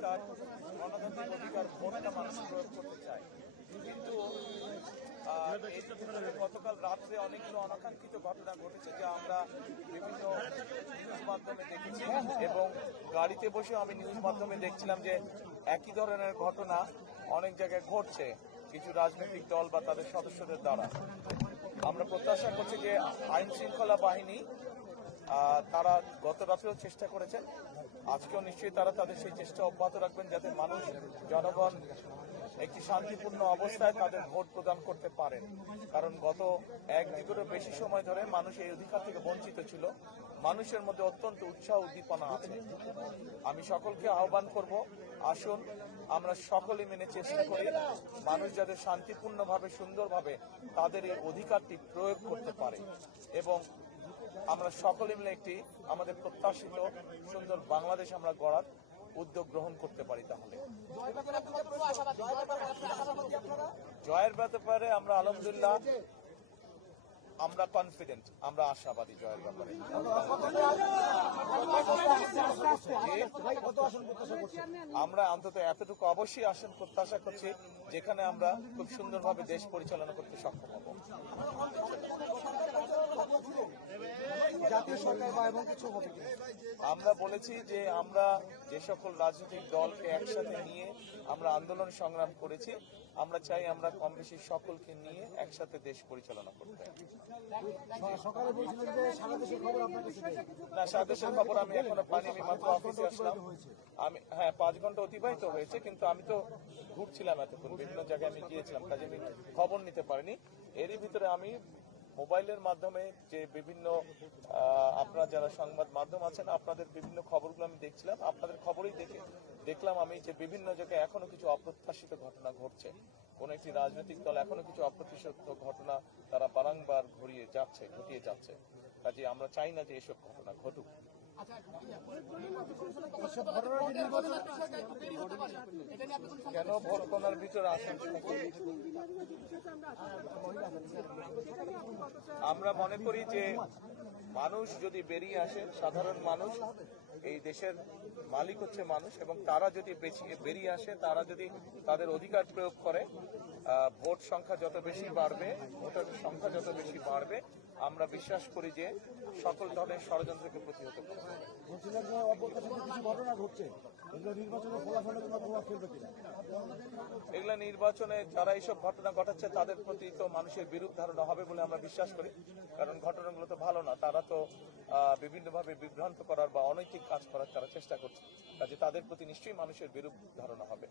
অধিকার, গণতান্ত্রিক অধিকার ভোটটা মানুষ প্রয়োগ করতে চায়। কিন্তু এর ভিতরে গতকাল রাত্রে অনেকগুলো অনাকাঙ্ক্ষিত ঘটনা ঘটেছে, যা আমরা বিভিন্ন নিউজ মাধ্যমে দেখেছি, এবং গাড়িতে বসে আমি নিউজ মাধ্যমে দেখছিলাম যে একই ধরনের ঘটনা অনেক জায়গায় ঘটছে কিছু রাজনৈতিক দল বা তাদের সদস্যদের দ্বারা। আমরা প্রত্যাশা করছি যে আইন শৃঙ্খলা বাহিনী তারা গত রাত্রেও চেষ্টা করেছেন, আজকেও নিশ্চয়ই তারা তাদের সেই চেষ্টা অব্যাহত রাখবেন, যাতে মানুষ, জনগণ একটি শান্তিপূর্ণ অবস্থায় তাদের ভোট প্রদান করতে পারেন। কারণ গত এক যুগেরও বেশি সময় ধরে মানুষ এই অধিকার থেকে বঞ্চিত ছিল। মানুষের মধ্যে অত্যন্ত উৎসাহ উদ্দীপনা আছে। আমি সকলকে আহ্বান করব, আসুন আমরা সকলে মিলে চেষ্টা করি মানুষ যাতে শান্তিপূর্ণভাবে, সুন্দরভাবে তাদের এই অধিকারটি প্রয়োগ করতে পারে, এবং আমরা সকলে মিলে একটি আমাদের প্রত্যাশিত সুন্দর বাংলাদেশ আমরা গড়ার উদ্যোগ গ্রহণ করতে পারি। তাহলে জয়ের ব্যাপারে আমরা আলহামদুলিল্লাহ আমরা কনফিডেন্ট, আমরা আশাবাদী জয়ের ব্যাপারে। আমরা অন্তত এতটুকু অবশ্যই আসন প্রত্যাশা করছি যেখানে আমরা খুব সুন্দরভাবে দেশ পরিচালনা করতে সক্ষম হব। আমরা বলেছি যে আমরা যে সকল রাজনৈতিক দলকে একসাথে নিয়ে আমরা আন্দোলন সংগ্রাম করেছি, আমরা চাই আমরা কম বেশি সকলকে নিয়ে একসাথে দেশ পরিচালনা করতে। না, সারা দেশের খবর আমি এখনো পাইনি, আমি মাত্র অফিসে আসলাম। আমি 5 ঘন্টা অতিবাহিত হয়েছে, কিন্তু আমি তো ঘুরছিলাম এতক্ষণ, বিভিন্ন জায়গায় আমি গিয়েছিলাম, কাজে আমি খবর নিতে পারিনি। এরই ভিতরে আমি মোবাইলের মাধ্যমে যে বিভিন্ন আপনারা যারা সংবাদ মাধ্যম আছেন, আপনাদের বিভিন্ন খবরগুলো আমি দেখছিলাম। আপনাদের খবরই দেখলাম আমি যে বিভিন্ন জায়গায় এখনো কিছু অপ্রত্যাশিত ঘটনা ঘটছে। কোন একটি রাজনৈতিক দল এখনো কিছু অপ্রত্যাশিত ঘটনা তারা বারংবার ঘটিয়ে যাচ্ছে। কাজে আমরা চাই না যে এসব ঘটনা ঘটুক। কেন ভোট গণনার ভিতরে আসেন? আমরা মনে করি যে মানুষ যদি বেরিয়ে আসে, সাধারণ মানুষ, এই দেশের মালিক হচ্ছে মানুষ, এবং তারা যদি বেরিয়ে আসে, তারা যদি তাদের অধিকার প্রয়োগ করে, ভোট সংখ্যা যত বেশি বাড়বে, ভোটারের সংখ্যা যত বেশি বাড়বে, আমরা বিশ্বাস করি যে সকল ধরনের ষড়যন্ত্রকে প্রতিহত করবে। এগুলা নির্বাচনে যারা এইসব ঘটনা ঘটাচ্ছে তাদের প্রতি তো মানুষের বিরূপ ধারণা হবে বলে আমরা বিশ্বাস করি, কারণ ঘটনাগুলো তো ভালো না। তারা তো বিভিন্নভাবে বিভ্রান্ত করার বা অনৈতিক কাজ করার তারা চেষ্টা করছে, কাজে তাদের প্রতি নিশ্চয়ই মানুষের বিরূপ ধারণা হবে।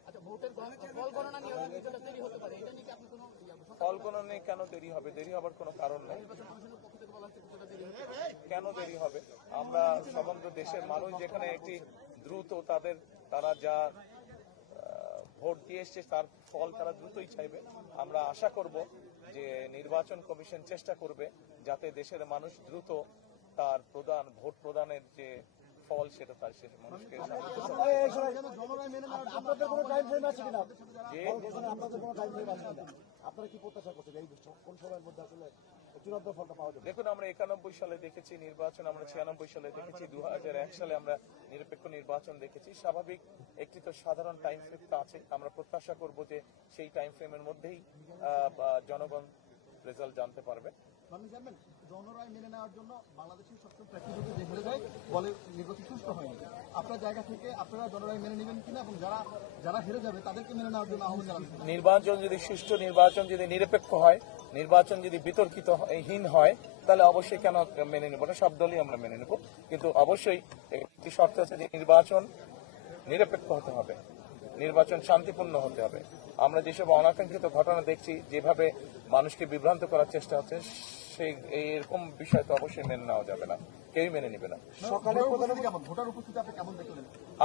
ফল গণনা কেন দেরি হবে? দেরি হবার কোনো কারণ নেই। কেন দেরি হবে? আমরা সমগ্র দেশের মানুষ যেখানে একটি দ্রুত তারা যা ভোট দিয়ে এসছে তার ফল তারা দ্রুতই চাইবে। আমরা আশা করব যে নির্বাচন কমিশন চেষ্টা করবে যাতে দেশের মানুষ দ্রুত তার ভোট প্রদানের যে ফল সেটা তার শেষ মানুষকে। দেখুন, আমরা 91 সালে দেখেছি নির্বাচন, আমরা 96 সালে দেখেছি, 2001 সালে আমরা নিরপেক্ষ নির্বাচন দেখেছি। স্বাভাবিক একটি তো সাধারণ টাইম ফ্রেম তো আছে। আমরা প্রত্যাশা করব যে সেই টাইম ফ্রেমের মধ্যেই জনগণ রেজাল্ট জানতে পারবে। জনরায় মেনে নেওয়ার জন্য বাংলাদেশের সবচেয়ে প্রার্থী যে হেরে যায় বলে নির্বাচন সুষ্ঠু হয়নি। আপনার জায়গা থেকে আপনারা জনরায় মেনে নেবেন কিনা, এবং যারা হেরে যাবে তাদেরকে মেনে নেওয়ার জন্য আহ্বান জানাবেন? নির্বাচন যদি সুষ্ঠু, নির্বাচন যদি নিরপেক্ষ হয়, নির্বাচন যদি বিতর্কিতহীন হয়, তাহলে অবশ্যই কেন মেনে নেব না? সব দলই আমরা মেনে নেব, কিন্তু অবশ্যই একটি শর্ত আছে যে নির্বাচন নিরপেক্ষ হতে হবে, নির্বাচন শান্তিপূর্ণ হতে হবে। আমরা যেসব অনাকাঙ্ক্ষিত ঘটনা দেখছি, যেভাবে মানুষকে বিভ্রান্ত করার চেষ্টা হচ্ছে, সেই এরকম বিষয় তো অবশ্যই মেনে নেওয়া যাবে না, কেউই মেনে নেবে না।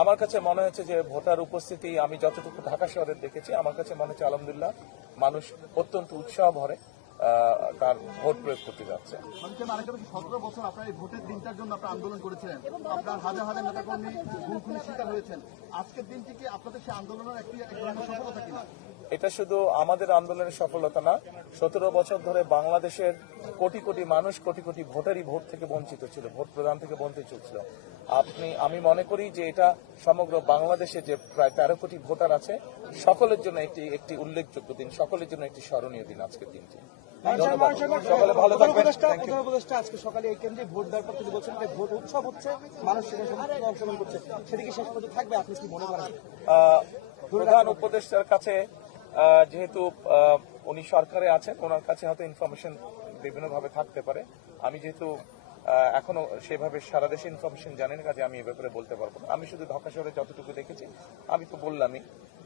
আমার কাছে মনে হচ্ছে যে ভোটার উপস্থিতি, আমি যতটুকু ঢাকা শহরে দেখেছি, আমার কাছে মনে হচ্ছে আলহামদুলিল্লাহ মানুষ অত্যন্ত উৎসাহ ভরে তার ভোট প্রয়োগ করতে যাচ্ছে। 17 বছর আপনার এই ভোটের দিনটার জন্য আপনার আন্দোলন করেছিলেন, আপনার হাজার হাজার নেতাকর্মী খুনের শিকার হয়েছেন। আজকের দিনটি কি আপনাদের সেই আন্দোলনের একটি সফলতা কিনা? এটা শুধু আমাদের আন্দোলনের সফলতা না, 17 বছর ধরে বাংলাদেশের কোটি কোটি মানুষ, কোটি কোটি ভোটারই ভোট থেকে বঞ্চিত ছিল, ভোট প্রদান থেকে বঞ্চিত ছিল। আমি মনে করি যে এটা সমগ্র বাংলাদেশে যে প্রায় 13 কোটি ভোটার আছে, সকলের জন্য একটি উল্লেখযোগ্য দিন, সকলের জন্য একটি স্মরণীয় দিন আজকের দিনটি। ধন্যবাদ, সকলে ভালো থাকবেন। Thank you. উপদেষ্টা আজকে সকালে এই কেন্দ্রে ভোট দেওয়ার পর তিনি বলছেন যে ভোট উৎসব হচ্ছে, মানুষ সেখানে সক্রিয় অংশগ্রহণ করছে, সেদিকে শেষ পর্যন্ত থাকবে, আপনি কি মনে করেন? প্রধান উপদেষ্টার কাছে যেহেতু উনি সরকারে আছেন, ওনার কাছে হয়তো ইনফরমেশন বিভিন্নভাবে থাকতে পারে। আমি যেহেতু এখনো সেভাবে সারা দেশে ইনফরমেশন জানেন, কাজে আমি এ ব্যাপারে বলতে পারবো না। আমি শুধু ঢাকা শহরে যতটুকু দেখেছি, আমি তো বললামই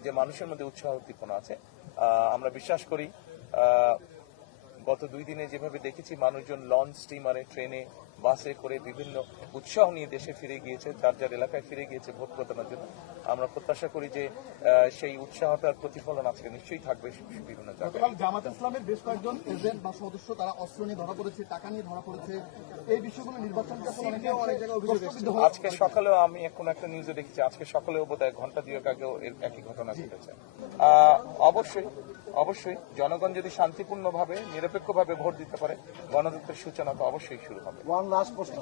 যে মানুষের মধ্যে উৎসাহ উদ্দীপনা আছে। আমরা বিশ্বাস করি গত 2 দিনে যেভাবে দেখেছি মানুষজন লঞ্চ, স্টিমারে, ট্রেনে, বাসে করে বিভিন্ন উৎসাহ নিয়ে দেশে ফিরে গিয়েছে, যার যার এলাকায় ফিরে গিয়েছে ভোট প্রদানের জন্য। আমরা প্রত্যাশা করি যে সেই উৎসাহটার প্রতিফলন আজকে নিশ্চয়ই থাকবে বিভিন্ন জায়গায়। গতকাল জামাত ইসলামের বেশ কয়েকজন এজেন্ট বা সদস্য তারা অস্ত্র নিয়ে ধরা পড়েছে, টাকা নিয়ে ধরা পড়েছে, এই বিষয়গুলো নির্বাচনকে আসলে অনেক জায়গায় অভিযোগ এসেছে। আজকে সকালেও আমি কোন একটা নিউজে দেখেছি, আজকে সকালেও বোধহয় ঘন্টা 2 আগেও এর একই ঘটনা ঘটেছে। অবশ্যই জনগণ যদি শান্তিপূর্ণভাবে নিরপেক্ষভাবে ভোট দিতে পারে, গণতন্ত্রের সূচনা তো অবশ্যই শুরু হবে। ওয়ান লাস্ট প্রশ্ন,